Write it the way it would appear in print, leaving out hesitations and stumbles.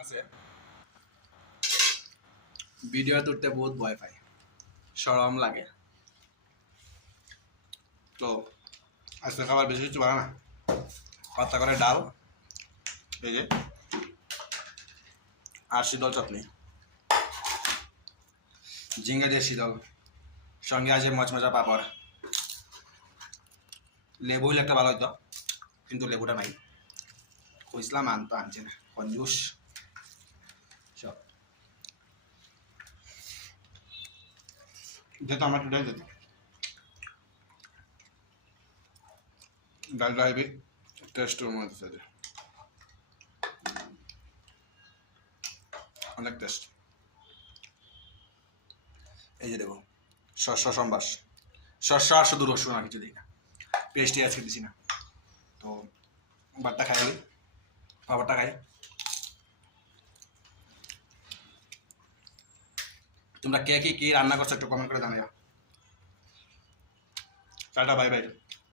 আছে ভিডিও তুলতে বহুত ভয় পাই, শরম লাগে। তো আজকে খাবার বেশি কিছু বানা না, পাতা করে ডাল, এই যে আর শীতল চাটনি, ঝিঙ্গা দিয়ে শীতল, সঙ্গে আছে মচমচা পাপড়। লেবু হইলে একটা ভালো হইতো, কিন্তু লেবুটা নাই। কইসলাম আনতো, আনছে না, কঞ্জুস সব। যেহেতু আমার টুটাই যেত ডালটা হেবি টেস্টের মধ্যে আছে, অনেক টেস্ট। এই যে দেখো শস্য সম্বাস, শস্য আর শুধু রসুন, আর কিছু দিই না, পেস্টই আজকে দিছি না। তো ভাতটা খাই, খাবারটা খাই। তোমরা কে কি রান্না করছো একটু কমেন্ট করে জানাও। Tata, bye bye.